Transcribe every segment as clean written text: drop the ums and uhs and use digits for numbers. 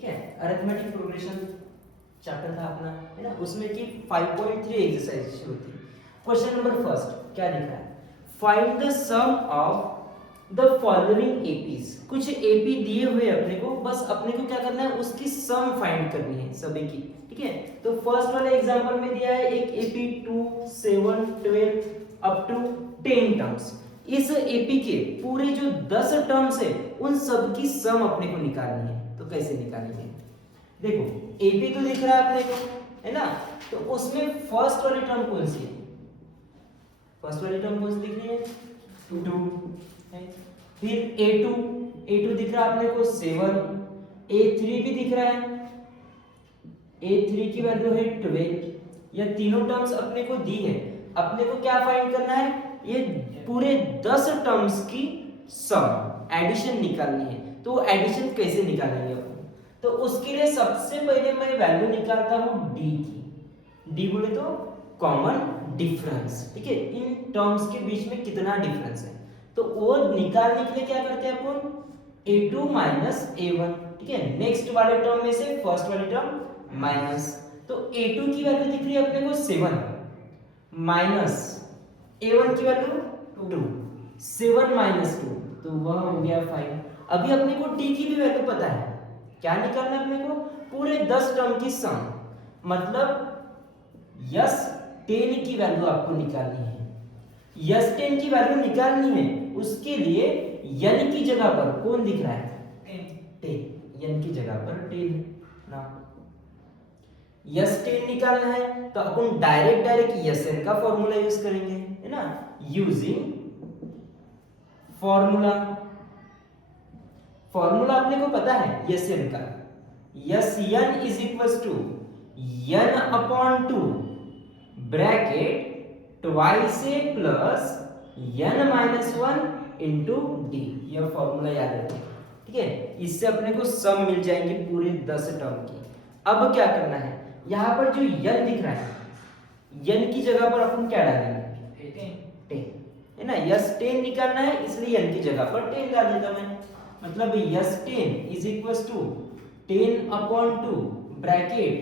ठीक है, arithmetic progression chapter था अपना, है ना, उसमें की 5.3 एक्सरसाइज होती है। क्वेश्चन नंबर फर्स्ट क्या लिखा है, find the sum of the following APs. कुछ एपी दिए हुए अपने को, बस अपने को क्या करना है, उसकी सम फाइंड करनी है सभी की, ठीक है। तो फर्स्ट वाले एग्जांपल में दिया है एक एपी 2 7 12 अप टू 10 टर्म्स। इस एपी के पूरे जो 10 टर्म्स है उन सब की सम अपने को निकालनी है। तो कैसे निकालेंगे, देखो एपी तो दिख रहा है अपने को, है ना, तो उसमें फर्स्ट वाली टर्म कौन सी है, फर्स्ट वाली टर्म कौन सी दिख रही है 2 है। फिर a2 दिख रहा है अपने को 7, a3 भी दिख रहा है, a3 की वैल्यू है 12। यह तीनों टर्म्स अपने को दी है, अपने को क्या फाइंड करना है, ये पूरे 10 टर्म्स की सम एडिशन निकालनी है। तो एडिशन कैसे निकालेंगे अपन, तो उसके लिए सबसे पहले मैं वैल्यू निकालता हूं d की। d बोले तो कॉमन डिफरेंस, ठीक है, इन टर्म्स के बीच में कितना डिफरेंस है, तो वो निकालने के लिए क्या करते हैं अपन, a2 माइनस a1, ठीक है। नेक्स्ट वाले टर्म में से फर्स्ट वाले टर्म माइनस, तो a2 की वैल्यू दिख रही है अपने को 7 माइनस a1 की वैल्यू 2, 7 माइनस 2, तो वह हो गया 5। अभी अपने को d की भी वैल्यू पता है, क्या निकालना है अपने को, पूरे 10 टर्म की सम, मतलब यस 10 की वैल्यू आपको निकालनी है। यस 10 की वैल्यू निकालनी है, उसके लिए n की जगह पर कौन दिख रहा है 10, n की जगह पर 10 ना। यस 10 निकालना है तो अपन डायरेक्ट यस n का फॉर्मूला यूज करेंगे, है ना, यूजिंग फॉर्मूला। फॉर्मूला अपने को पता है यस n का, S n is equal to n upon 2 bracket twice A plus n minus 1 into d. यह फॉर्मूला याद रखें, ठीक है, इससे अपने को सम मिल जाएंगे पूरे 10 टर्म की। अब क्या करना है, यहाँ पर जो n दिख रहा है, n की जगह पर अपन क्या डालेंगे 10, है ना, यस 10 निकालना है इसलिए n की जगह पर 10 डाल देता मैं, मतलब S 10 is equal to 10 upon 2 bracket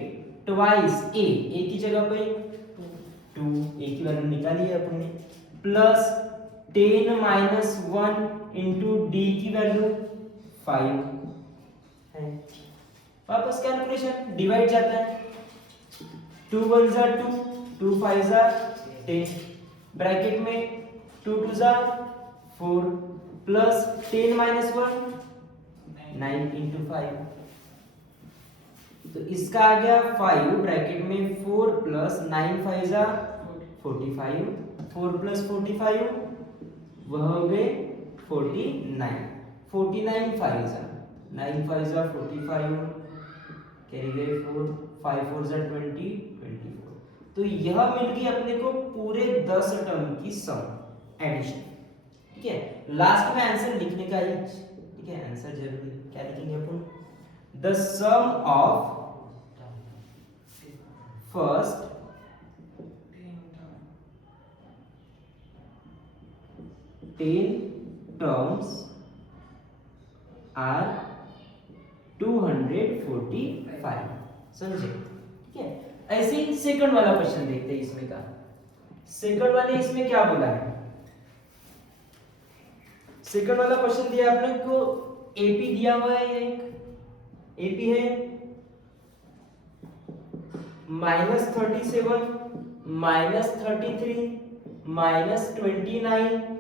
twice a की जगह पर 2, a की वैल्यू निकाली है अपन ने, प्लस 10 माइनस 1 इंटू डी की वैल्यू 5 है। वापस कैलकुलेशन डिवाइड जाता है, 2 1 जा 2, 2 5 जा 10, ब्रैकेट में 2 2 जा 4 प्लस 10 माइनस 1 9 इंटू 5, तो इसका आ गया 5 ब्रैकेट में 4 प्लस 9 5 जा 45, 4 प्लस 45 वह हो गए 49, 49 5 जा 9 5 जा 45, कैरी गए 4 5 4 जा 20 24। तो यह मिल गई अपने को पूरे 10 टर्म की सम एडिशन, ठीक है। लास्ट में आंसर लिखने का ही, ठीक है, आंसर जरूरी क्या लिखेंगे अपन, the sum of first 10 terms are 245, समझे, ठीक है। ऐसे ही सेकंड वाला क्वेश्चन देखते हैं इसमें का। सेकंड वाले इसमें क्या बोला है, सेकंड वाला क्वेश्चन दिया आपने को, एपी दिया हुआ है, एक एपी है -37 -33 -29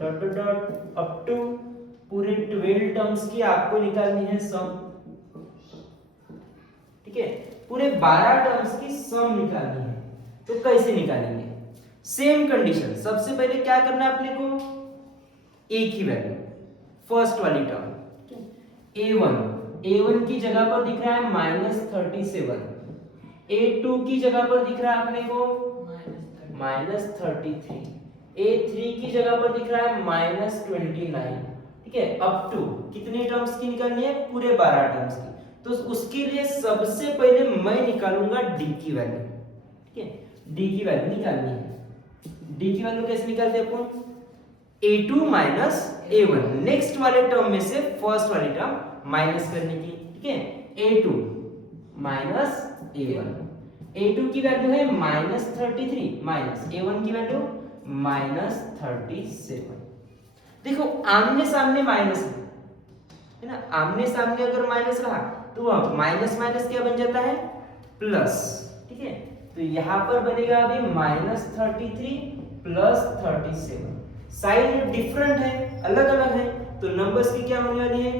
dot dot dot up to पूरे 12 टर्म्स की आपको निकालनी है सम, ठीक है, पूरे 12 टर्म्स की सम निकालनी है। तो कैसे निकालेंगे, सेम कंडीशन, सबसे पहले क्या करना है अपने को, ए की वैल्यू फर्स्ट वाली टर्म a1 की जगह पर दिख रहा है -37, a2 की जगह पर दिख रहा है अपने को -33, a3 की जगह पर दिख रहा है -29, ठीक है, अप टू कितने टर्म्स की निकालनी है, पूरे 12 टर्म्स की। तो उसके लिए सबसे पहले मैं निकालूंगा डी की वैल्यू, ठीक है, डी की वैल्यू निकालनी है। डी की वैल्यू कैसे निकालते हैं अपन, a2 माइनस a1, नेक्स्ट वाले टर्म में से फर्स्ट वाली टर्म माइनस करने की, ठीक है। A2 माइनस A1, A2 की वैल्यू है -33 माइनस A1 की वैल्यू -37। देखो आमने सामने माइनस है ना, आमने सामने अगर माइनस रहा तो वह माइनस माइनस क्या बन जाता है, प्लस। ठीक है, तो यहां पर बनेगा अभी -33 प्लस 37। साइन डिफरेंट है, अलग अलग है, तो नंबर्स की क्या होने वाली है,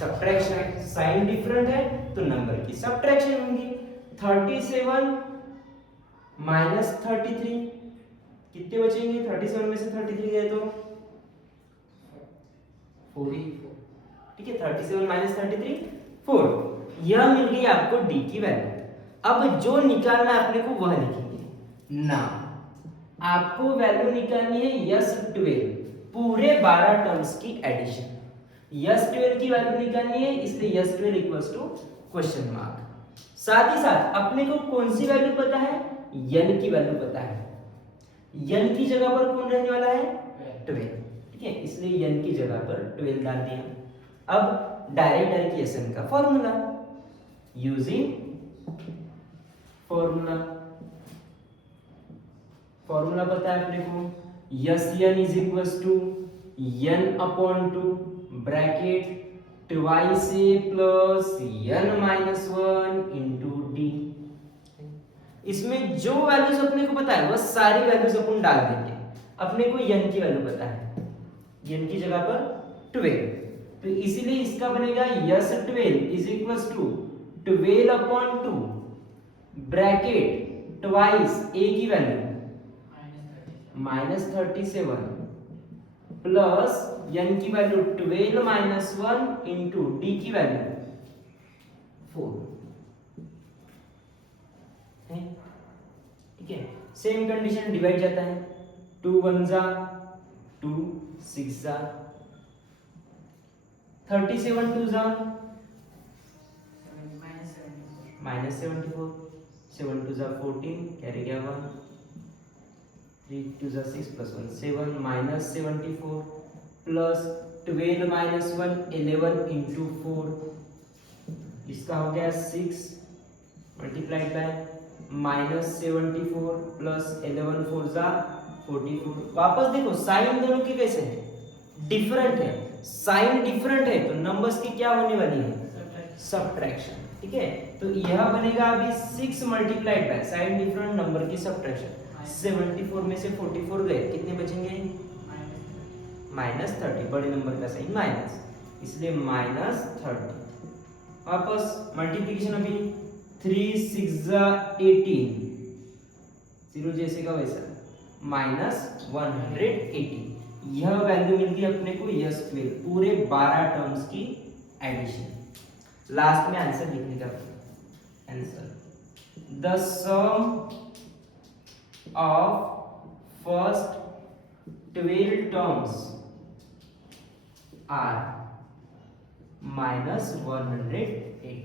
सब्ट्रैक्शन। साइन डिफरेंट है तो नंबर की सब्ट्रैक्शन होगी। 37 माइनस 33 कितने बचेंगे, 37 में से 33 गए तो 44। ठीक है, 37 माइनस 33 4। यह मिल गई आपको डी की वैल्यू। अब जो निकालना है अपने को वह लिखेंगे ना, आपको वैल्यू निकालनी है यस 12 पूरे 12 टर्म्स की एडिशन। यस 12 की वैल्यू निकालनी है, इसलिए S 12 equals to question mark. साथ ही साथ अपने को कौन सी वैल्यू पता है, n की वैल्यू पता है। n की जगह पर कौन रहने वाला है, 12। ठीक है, इसलिए n की जगह पर 12 डाल दिया। अब डायरेक्ट डेरिवेशन का फॉर्मूला, यूजिंग फॉर्मूला, फॉर्मूला पता है अपने को, S n is equals to n upon 2 bracket twice a plus n minus 1 into D. इसमें जो वैल्यूज अपने को पता है वह सारी वैल्यूज अपन डाल देंगे। अपने को n की वैल्यू पता है, n की जगह पर 12, तो इसीलिए इसका बनेगा S 12 is equals to 12 upon 2 bracket twice a की वैल्यू -37 प्लस n की वैल्यू 12 माइनस 1 इंटू डी की वैल्यू 4। ठीक है, सेम कंडीशन डिवाइड जाता है, 2 1 जा 2 6 जा 37 2 जा -74 7 2 जा 14 कैरी गया 1 3 2 जा 6 प्लस 1 7 -74 प्लस 12 माइनस 1 11 इंटू 4, इसका हो गया 6 मल्टीप्लाइड बाय -74 प्लस 11 4 जा 44। वापस देखो साइन दोनों के कैसे हैं, डिफरेंट है। साइन डिफरेंट है तो नंबर्स की क्या होने वाली है, सब्ट्रैक्शन। ठीक है, तो यह बनेगा अभी 6 multiplied by sine different number की सब्ट्रैक्शन। 74 में से 44 गए, कितने बचेंगे, -30, बड़े नंबर का साइन माइनस, इसलिए -30। वापस मल्टीप्लिकेशन अभी 3 6 जा 18 0 जैसे का वैसा -180। यह वैल्यू मिलती है अपने को यस 12 पूरे 12 टर्म्स की एडिशन। लास्ट में आंसर लिखने का, answer the sum of first 12 terms are -180।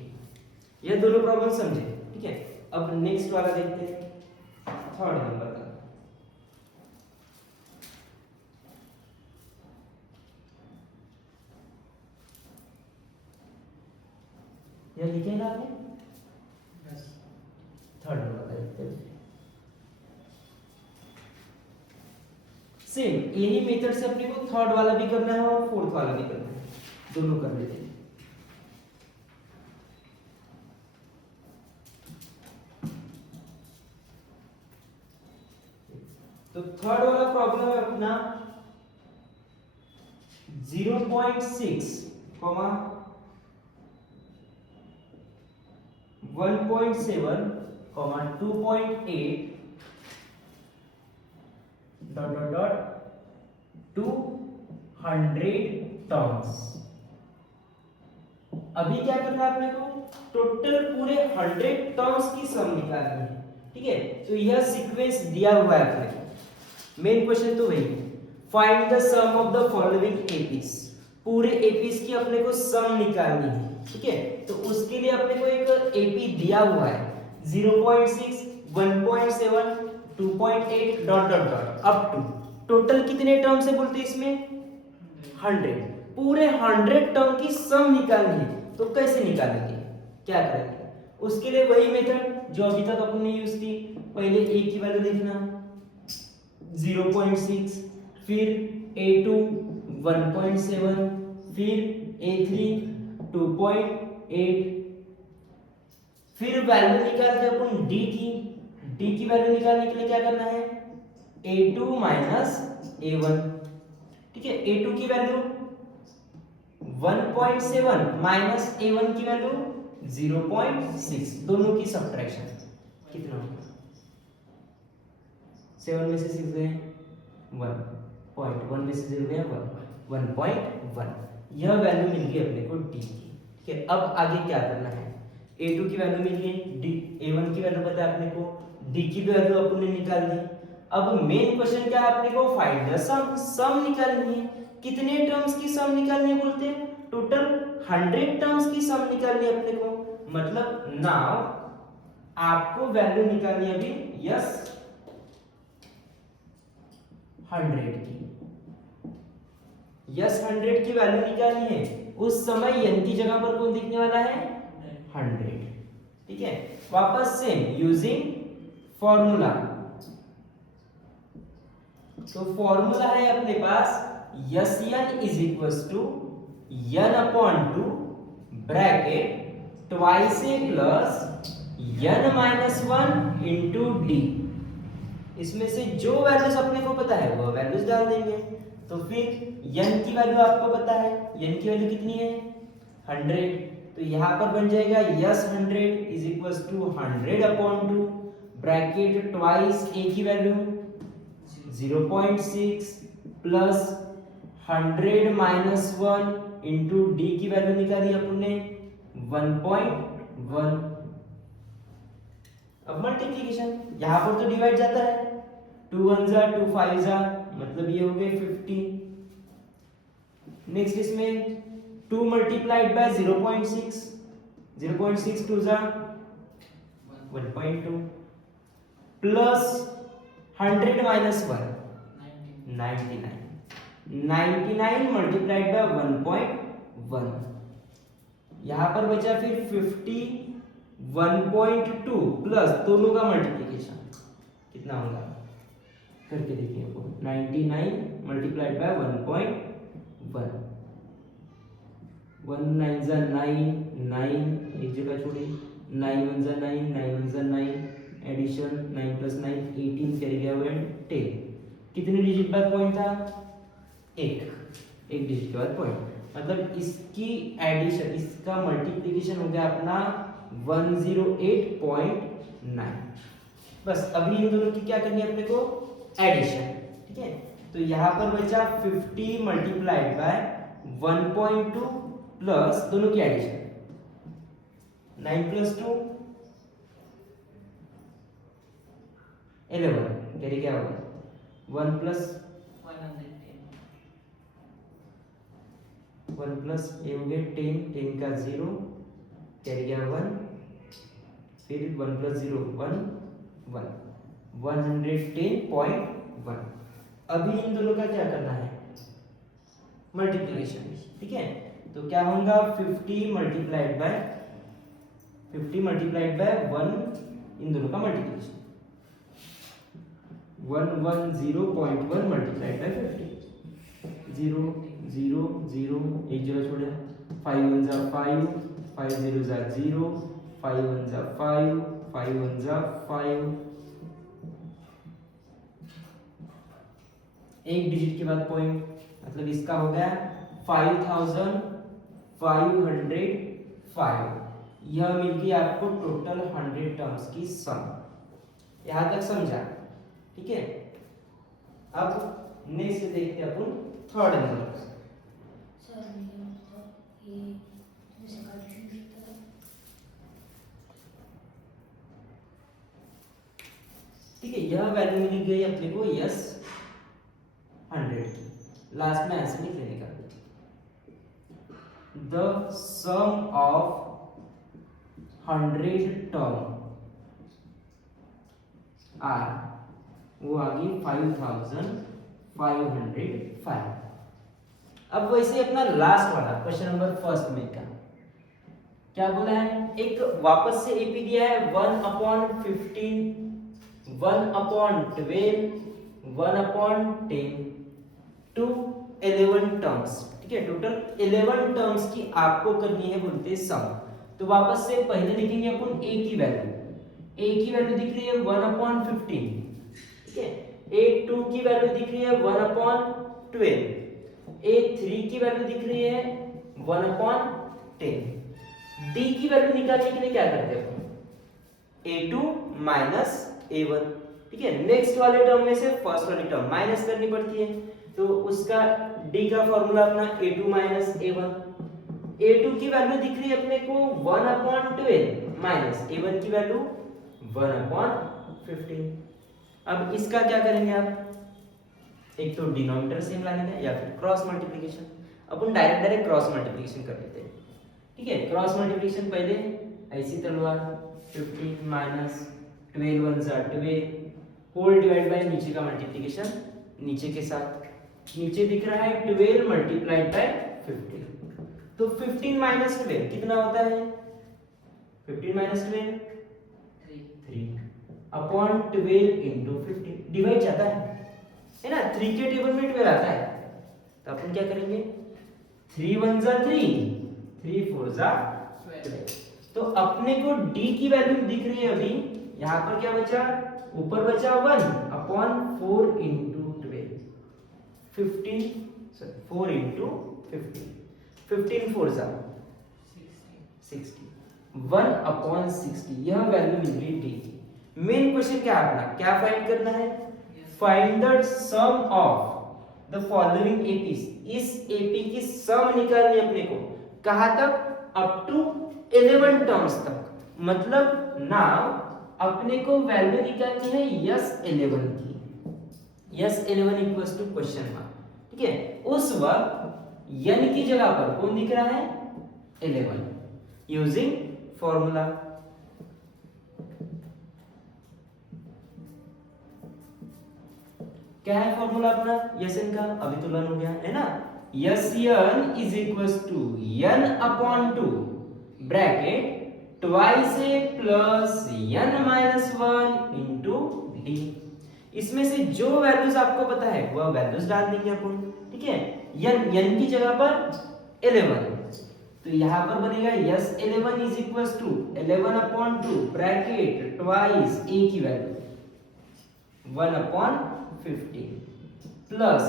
ये दोनों प्रॉब्लम समझे। ठीक है, अब नेक्स्ट वाला देखते हैं, थर्ड नंबर का। यह लिखे ना आपने, थर्ड नंबर का देखते हैं। सेम यही मेथड से अपने को थर्ड वाला भी करना है और फोर्थ वाला भी करना है, दोनों कर लेते हैं। तो थर्ड वाला प्रॉब्लम है अपना 0.6, 1.7, 2.8 200 टर्म्स। अभी क्या करना है अपने को, टोटल पूरे 100 टर्म्स की सम निकालनी है। ठीक है, तो यह सीक्वेंस दिया हुआ है अपने को। मेन क्वेश्चन तो वही, find the sum of the following APs. पूरे एपीस की अपने को सम निकालनी है। ठीक है, तो उसके लिए अपने को एक एपी दिया हुआ है 0.6, 1.7, 2.8 dot dot dot up to total कितने टर्म्स है बोलते हैं इसमें, 100। पूरे 100 टर्म की सम निकालनी है। तो कैसे निकालेंगे, क्या करेंगे? उसके लिए वही मेथड जो अभी तक अपन ने यूज की। पहले a की वैल्यू लिखना 0.6, फिर a2 1.7, फिर a3 2.8, फिर वैल्यू निकाल के अपन d की वैल्यू निकालने के लिए क्या करना है, a2 माइनस a1। ठीक है, a2 की वैल्यू 1.7 माइनस a1 की वैल्यू 0.6, दोनों की सब्ट्रैक्शन कितना होगा? 7 में से 6 गए 1, 1 में से 0 गया 1.1। यह वैल्यू मिल गई अपने को d की। ठीक है, अब आगे क्या करना है? a2 की वैल्यू मिल गई, d a1 की वैल्यू पता है अपने को, d की वैल्यू अपन ने निकाल दी। अब मेन क्वेश्चन क्या है अपने को? फाइंड द सम निकालनी है। कितने टर्म्स की सम निकालनी है बोलते हैं? टोटल 100 टर्म्स की सम निकालनी है अपने को। मतलब नाउ आपको वैल्यू निकालनी है अभी यस 100 की, यस 100 की वैल्यू निकालनी है। उस समय n की जगह पर कौन दिखने वाला है? 100। ठीक है, वापस सेम यूजिंग फॉर्मूला। तो फॉर्मूला है अपने पास S n is equal to n upon 2 bracket twice A plus n minus 1 into D. इसमें से जो वैल्यूज अपने को पता है वो वैल्यूज डाल देंगे। तो फिर n की वैल्यू आपको पता है, n की वैल्यू कितनी है? 100। तो यहाँ पर बन जाएगा S 100 is equal to 100 upon 2 bracket twice a की value 0.6 plus 100 minus 1 into D की वैल्यू निकाली अपन ने 1.1। अब मल्टीप्लिकेशन, यहां पर तो डिवाइड जाता है, 2 1 जा 2 5 जा, मतलब ये हो गए 50। नेक्स्ट इसमें 2 मल्टीप्लाइड बाय 0.6, 0.6 2 जा 1.2 प्लस 100 माइनस 1 99 मल्टीप्लाइड बाय 1.1। यहां पर बचा फिर 50 1.2 प्लस दोनों का मल्टीप्लिकेशन कितना होगा करके देखिए। 99 मल्टीप्लाइड बाय 1.1, 1 9 जा 9, 9 एक जगह छोड़ी, 9 1 जा 9, 9 1 जा 9, एडिशन 9 प्लस 9 18 कैरी गया हुआ 10। कितने डिजिट बाद पॉइंट था? एक डिजिट के बाद पॉइंट, मतलब इसकी एडिशन, इसका मल्टीप्लिकेशन हो गया अपना 108.9। बस अभी इन दोनों की क्या करनी है अपने को? एडिशन। ठीक है, तो यहां पर बचा 50 मल्टीप्लाइड बाय 1.2 प्लस दोनों की एडिशन 9 प्लस 2 11 कैरी क्या होगा 1 प्लस 1 प्लस ये हो गया 10, 10 का 0 कैरी गया 1, फिर 1 प्लस 0 1 1 110.1। अभी इन दोनों का क्या करना है? मल्टीप्लिकेशन। ठीक है, तो क्या होगा 50 मल्टीप्लाइड बाय 1, इन दोनों का मल्टीप्लिकेशन 110.1 मल्टीप्लाइड बाय 50, 0 0 0 एक जगह छोड़े, 5 1 जा 5, 5 0 जा 0, 5 1 जा 5, 5 1 जा 5, एक डिजिट के बाद पॉइंट, मतलब इसका हो गया 5505। यह मिल गई आपको टोटल 100 टर्म्स की सम। यहां तक समझा? ठीक है, अब नेक्स्ट देखते हैं अपन थर्ड नंबर। ठीक है, यह वैल्यू मिल गई अपने को यस 100 की। लास्ट में आंसर लिख लेने का, the sum of 100 term are, वो आ गई 5505। अब वैसे अपना लास्ट वाला क्वेश्चन नंबर फर्स्ट में का क्या बोला है, एक वापस से एपी दिया है 1/15, 1/12, 1/10 टू 11 टर्म्स, ठीक है। टोटल 11 टर्म्स की आपको करनी है बोलते हैं सम। तो वापस से पहले लिखेंगे अपन ए की वैल्यू, ए की वैल्यू दिख रही है 1/15, ठीक है। A2 की वैल्यू दिख रही है 1/12, A3 की वैल्यू दिख रही है 1/10। D की वैल्यू निकालने के लिए क्या करते हैं, A2 माइनस A1, ठीक है। नेक्स्ट वाले टर्म में से फर्स्ट वाली टर्म माइनस करनी पड़ती है, तो उसका D का फॉर्मूला अपना A2 माइनस A1। A2 की वैल्यू दिख रही है अपने को 1/12 माइनस A1 की वैल्यू 1/15। अब इसका क्या करेंगे आप, एक तो डिनोमिनेटर सेम लाने का या फिर क्रॉस मल्टीप्लिकेशन। अपन डायरेक्ट क्रॉस मल्टीप्लिकेशन कर लेते हैं, ठीक है। क्रॉस मल्टीप्लिकेशन पहले ऐसी तलवार 15 माइनस 12 1 जा 12 होल डिवाइड बाय नीचे का मल्टीप्लिकेशन नीचे के साथ, नीचे दिख रहा है 12 मल्टीप्लाइड बाय 15, तो 15 माइनस 12 कितना होता है, 15 माइनस 12 3 अपॉन 12 इंटू 15, डिवाइड जाता है ना, 3 के टेबल में 12 आता है, तो अपन क्या करेंगे 3 1 जा 3, 3 4 जा 12। तो अपने को d की वैल्यू दिख रही है अभी, यहाँ पर क्या बचा, ऊपर बचा 1 अपॉन 4 इंटू 12, 15 4 इंटू 15, 15 4 जा 60, 1 अपॉन 60, यह वैल्यू मिल रही d की। मेन क्वेश्चन क्या है अपना, क्या फाइंड करना है, find the sum of the following APs, इस एपी की सम निकालनी अपने को, कहां तक, अप टू 11 टर्म्स तक। मतलब नाउ अपने को वैल्यू निकालनी है S11 की, S11 equals to question mark, ठीक है। उस वक्त n की जगह पर कौन दिख रहा है 11, यूजिंग फॉर्मूला। क्या है फॉर्मूला अपना Sn का, अभी तो लर्न हो गया है ना, Sn is equals to n upon 2 bracket twice A plus n minus 1 into D. इसमें से जो वैल्यूज आपको पता है वह वैल्यूज डाल देंगे अपन, ठीक है। n की जगह पर 11, तो यहां पर बनेगा S11 is equals to 11 upon 2 bracket twice a की value 1 upon 15 plus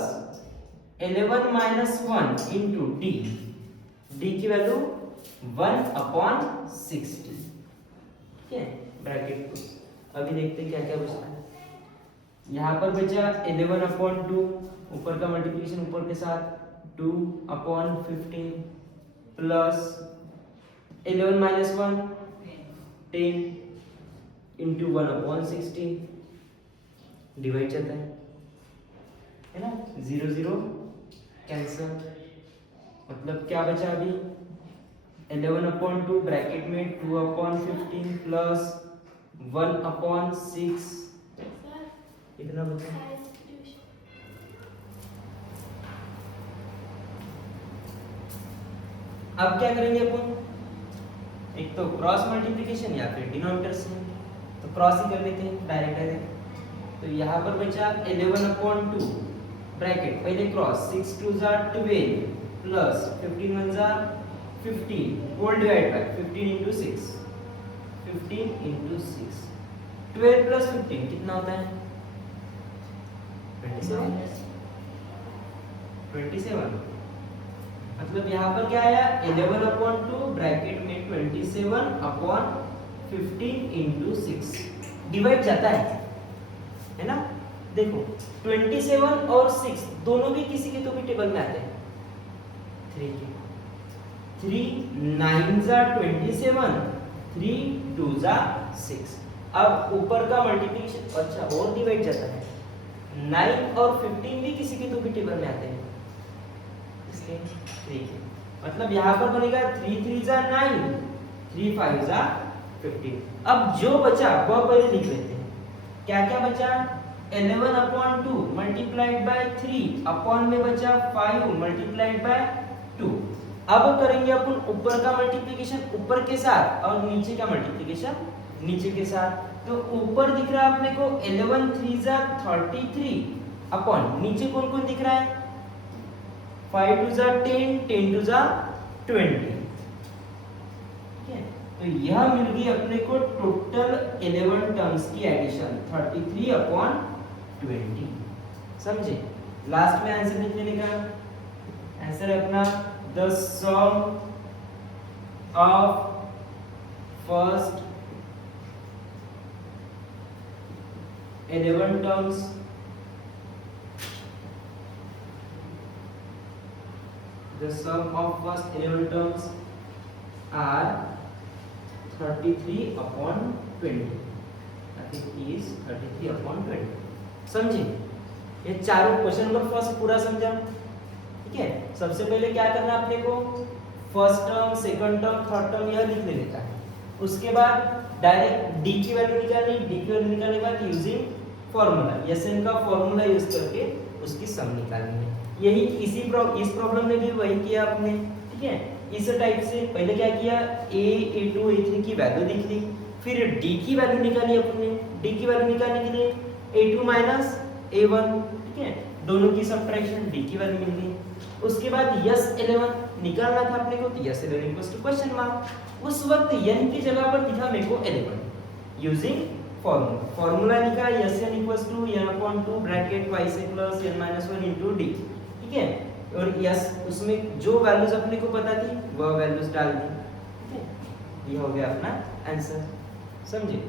11 minus 1 into D, D की वैल्यू 1 अपॉन 60, ठीक है, ब्रैकेट को। अभी देखते हैं क्या क्या बचता है, यहाँ पर बचा 11 अपॉन 2, ऊपर का मल्टीप्लिकेशन ऊपर के साथ 2 upon 15 plus 11 minus 1 10 into 1 upon 16, divide जाता है ना, 0 0 कैंसल, मतलब क्या बचा अभी 11 अपॉन 2 ब्रैकेट में 2 अपॉन 15 प्लस 1 अपॉन 6, कितना बचा, अब क्या करेंगे अपन, एक तो क्रॉस मल्टीप्लिकेशन या फिर डिनोमिनेटर से, तो क्रॉस ही कर लेते हैं डायरेक्ट। तो यहाँ पर बचा 11 अपॉन 2 ब्रैकेट पहले क्रॉस 6 2 जा 12 प्लस 15 1 जा 15 whole divide by 15 into 6, 15 into 6, 12 plus 15 कितना होता है 27, 27। मतलब यहाँ पर क्या आया 11 अपॉन 2 ब्रैकेट में 27 अपॉन 15 इंटू 6, डिवाइड जाता है ना। देखो 27 और 6 दोनों भी किसी के तो भी टेबल में आते हैं, 3 के 3 9 जा 27, 3 2 जा 6। अब ऊपर का मल्टीप्लिकेशन अच्छा और डिवाइड जाता है, 9 और 15 भी किसी के तो भी टेबल में आते हैं, इसके 3 के, मतलब यहाँ पर बनेगा 3 3 जा 9, 3 5 जा 15। अब जो बचा वह पहले लिख लेते हैं, क्या क्या बचा 11 अपॉन 2 मल्टीप्लाइड बाय 3 अपॉन में बचा 5 मल्टीप्लाइड बाय 2, अब करेंगे अपन ऊपर का मल्टीप्लिकेशन ऊपर के साथ और नीचे का मल्टीप्लिकेशन नीचे के साथ। तो ऊपर दिख रहा है अपने को 11 3 जा 33 अपॉन नीचे कौन कौन दिख रहा है 5 2 जा 10 10 2 जा 20। ठीक है, तो यह मिल गई अपने को टोटल 11 टर्म्स की एडिशन 33 अपॉन 20। समझे? लास्ट में आंसर लिख लेने का। आंसर है अपना the sum of first 11 terms the sum of first 11 terms are 33 upon 20 that is 33 upon 20। समझे? ये चारों क्वेश्चन नंबर फर्स्ट पूरा समझा। ठीक है, सबसे पहले क्या करना है अपने को first term second term third term यह लिख लेने का है। उसके बाद डायरेक्ट डी की वैल्यू निकालनी, डी की वैल्यू निकालने के बाद यूजिंग फॉर्मूला एसएन का फॉर्मूला यूज करके उसकी सम निकालनी है। यही इस प्रॉब्लम में भी वही किया आपने। ठीक है, इस टाइप से पहले क्या किया a a2 a3 की वैल्यू लिख ली, फिर d की वैल्यू निकाली अपने। d की वैल्यू निकालने के लिए a2 माइनस a1, ठीक है, दोनों की सब्ट्रैक्शन d की वैल्यू मिल गई। उसके बाद यस 11 निकालना था अपने को, तो S 11 equals to question mark. उस वक्त n की जगह पर दिखा मेरे को 11 यूजिंग फॉर्मूला लिखा Sn equals to n upon 2 bracket y से plus n minus 1 into d। ठीक है, और यस उसमें जो वैल्यूज अपने को पता थी वह वैल्यूज डाल दी। ठीक है, ये हो गया अपना आंसर। समझे?